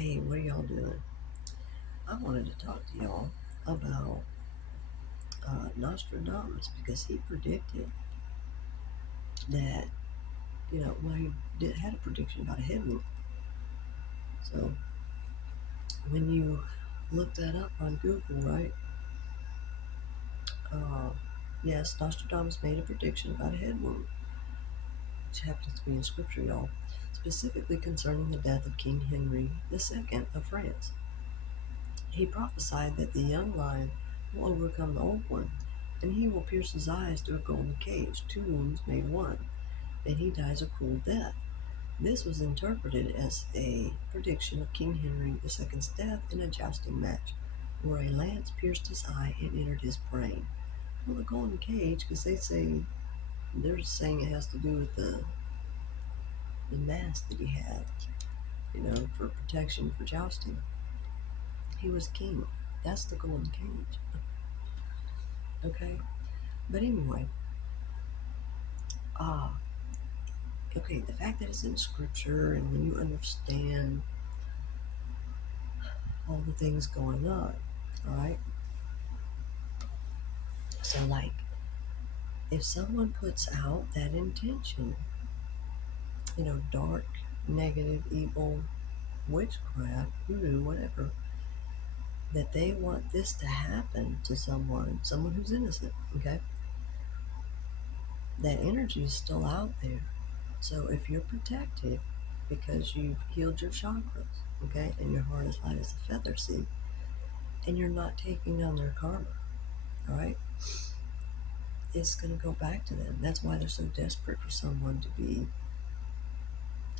Hey, what are y'all doing? I wanted to talk to y'all about Nostradamus because he predicted that, well, had a prediction about a head wound. So when you look that up on Google, right? Uh, yes, Nostradamus made a prediction about a head wound, which happens to be in scripture, y'all, specifically concerning the death of King Henry II of France. He prophesied that the young lion will overcome the old one, and he will pierce his eyes through a golden cage. Two wounds made one. Then he dies a cruel death. This was interpreted as a prediction of King Henry II's death in a jousting match, where a lance pierced his eye and entered his brain. Well, the golden cage, because they're saying it has to do with the mask that he had, for protection for jousting. He was king. That's the golden cage. Okay? But anyway, uh, okay, the fact that it's in scripture and when you understand all the things going on, all right? So, like, if someone puts out that intention, dark, negative, evil, witchcraft, voodoo, whatever, that they want this to happen to someone who's innocent, okay? That energy is still out there. So if you're protected because you've healed your chakras, okay, and your heart is light as a feather, see, and you're not taking on their karma, all right, it's going to go back to them. That's why they're so desperate for someone to be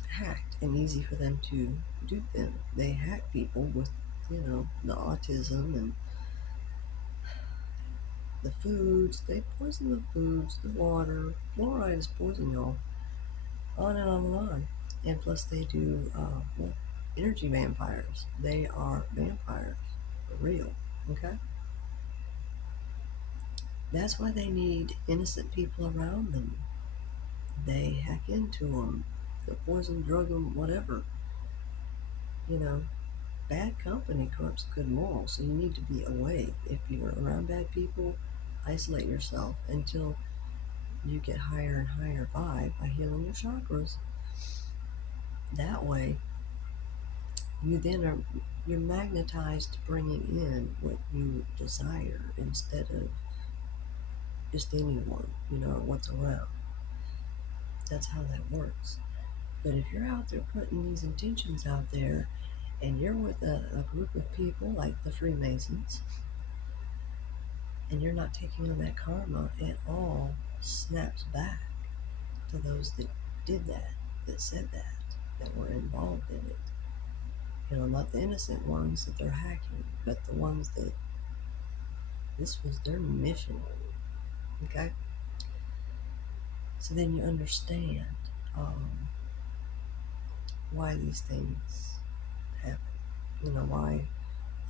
hacked and easy for them to dupe them. They hack people with, the autism and the foods. They poison the foods, the water. Fluoride is poison, y'all. On and on and on. And plus, they do, energy vampires. They are vampires. For real. Okay? That's why they need innocent people around them. They hack into them. They poison, drug them, whatever. You know, bad company corrupts good morals, so you need to be away. If you're around bad people, isolate yourself until you get higher and higher vibe by healing your chakras. That way, you're magnetized to bringing in what you desire instead of just anyone, what's around. That's how that works. But if you're out there putting these intentions out there and you're with a group of people like the Freemasons, and you're not taking on that karma, it all snaps back to those that did that said that were involved in it. Not the innocent ones that they're hacking, but the ones that this was their mission. Okay? So then you understand why these things happen. Why,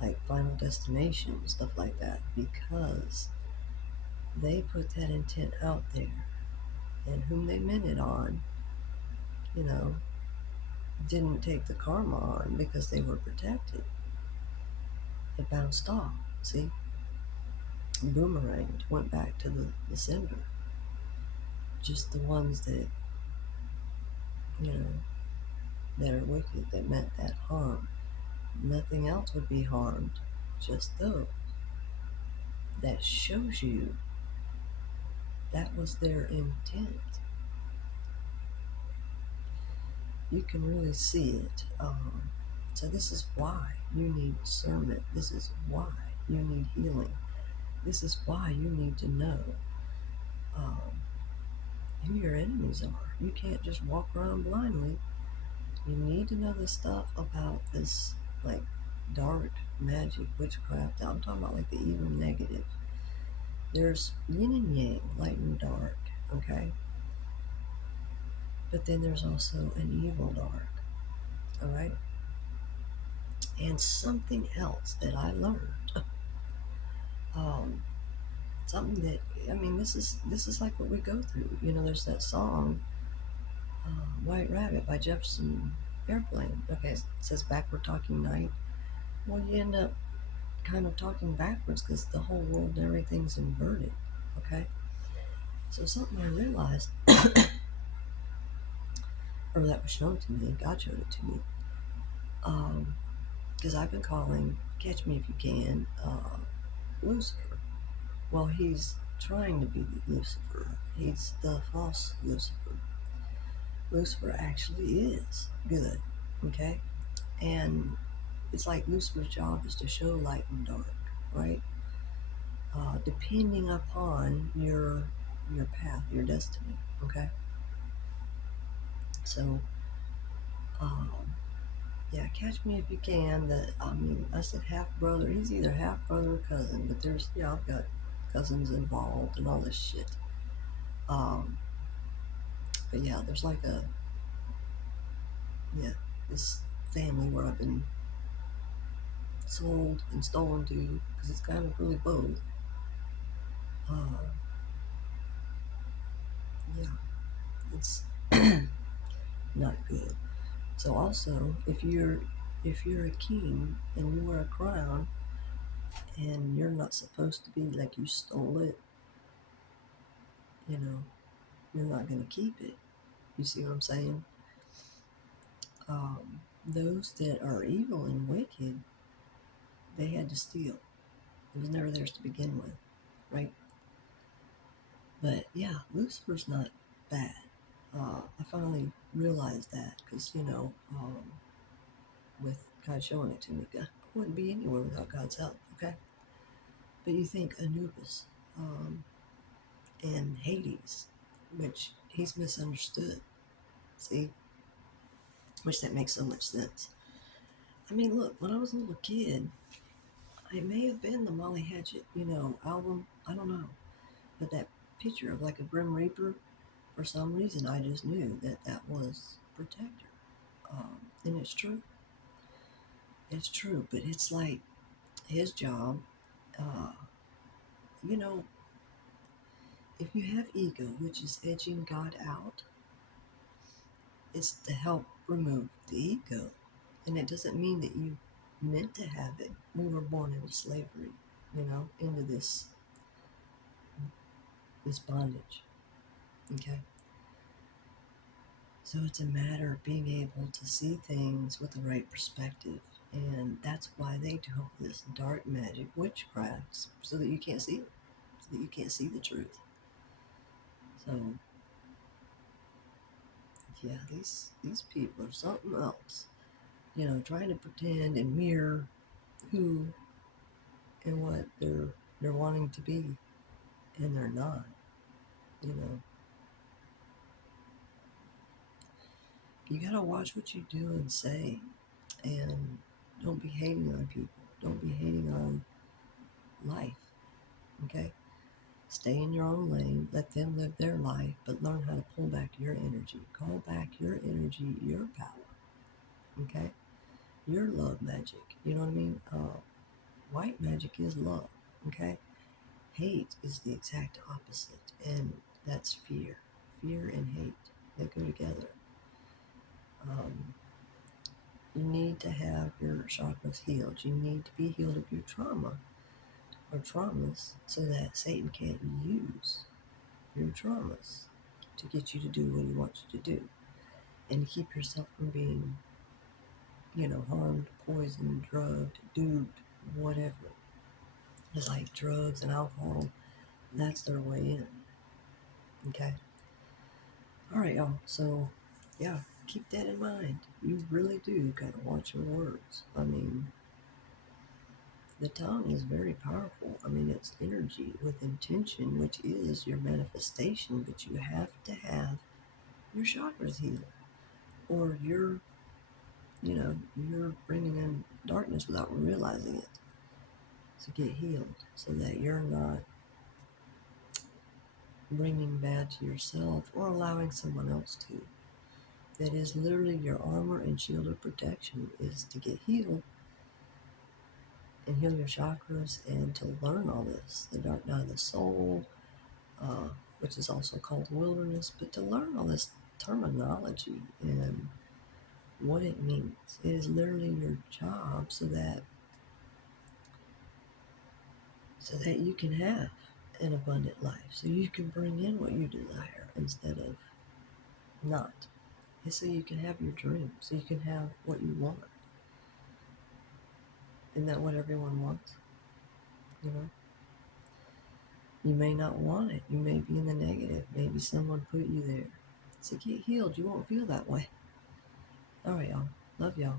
like Final Destination, stuff like that, because they put that intent out there, and whom they meant it on, you know, didn't take the karma on because they were protected. It bounced off, see? Boomeranged, went back to the sender. Just the ones that, you know, that are wicked, that meant that harm. Nothing else would be harmed, just those. That shows you that was their intent. You can really see it. So this is why you need discernment. This is why you need healing. This is why you need to know who your enemies are. You can't just walk around blindly. You need to know the stuff about this, like, dark magic, witchcraft. I'm talking about like the evil negative. There's yin and yang, light and dark, okay? But then there's also an evil dark, all right? And something else that I learned, um, something that, this is like what we go through. There's that song, White Rabbit by Jefferson airplane. Okay, it says backward talking night. Well, you end up kind of talking backwards because the whole world and everything's inverted. Okay, so something I realized, or that was shown to me, God showed it to me, because I've been calling Catch Me If You Can Lucifer. Well, he's trying to be Lucifer. He's the false Lucifer. Lucifer actually is good, okay? And it's like Lucifer's job is to show light and dark, right? Depending upon your path, your destiny, okay? So, um, yeah, catch me if you can. I said half brother. He's either half brother or cousin, but I've got cousins involved and all this shit. Um, but yeah, there's like this family where I've been sold and stolen to because it's kind of really both. Uh, yeah, it's not good. So also, if you're a king and you wear a crown and you're not supposed to be like you stole it, you know, you're not going to keep it. You see what I'm saying? Those that are evil and wicked, they had to steal. It was never theirs to begin with, right? But yeah, Lucifer's not bad. I finally realized that because, with God showing it to me, I wouldn't be anywhere without God's help, okay? But you think Anubis and Hades, which he's misunderstood, see? Which that makes so much sense. I mean, look, when I was a little kid, it may have been the Molly Hatchet, album. I don't know. But that picture of like a Grim Reaper, for some reason, I just knew that that was Protector. And it's true. It's true. But it's like his job, uh, you know, if you have ego, which is edging God out, it's to help remove the ego. And it doesn't mean that you meant to have it. We were born into slavery, into this bondage. Okay? So it's a matter of being able to see things with the right perspective. And that's why they do all this dark magic, witchcraft, so that you can't see it, so that you can't see the truth. So yeah, these people are something else. Trying to pretend and mirror who and what they're wanting to be, and they're not. You know, you gotta watch what you do and say, and don't be hating on people. Don't be hating on life. Okay, stay in your own lane. Let them live their life, but learn how to pull back your energy. Call back your energy, your power. Okay, your love magic. You know what I mean? White magic is love. Okay, hate is the exact opposite, and that's fear. Fear and hate, they go together. Um, you need to have your chakras healed. You need to be healed of your trauma or traumas so that Satan can't use your traumas to get you to do what he wants you to do and to keep yourself from being, harmed, poisoned, drugged, duped, whatever. It's like drugs and alcohol, that's their way in. Okay? All right, y'all. So, yeah, keep that in mind. You really do got to watch your words. I mean, the tongue is very powerful. I mean, it's energy with intention, which is your manifestation, but you have to have your chakras healed, or you're bringing in darkness without realizing it. So get healed so that you're not bringing bad to yourself or allowing someone else to. That is literally your armor and shield of protection, is to get healed and heal your chakras and to learn all this, the dark night of the soul, uh, which is also called wilderness, but to learn all this terminology and what it means. It is literally your job so that you can have an abundant life, so you can bring in what you desire instead of not. It's so you can have your dreams, so you can have what you want. Isn't that what everyone wants? You know? You may not want it. You may be in the negative. Maybe someone put you there. So get healed. You won't feel that way. All right, y'all. Love y'all.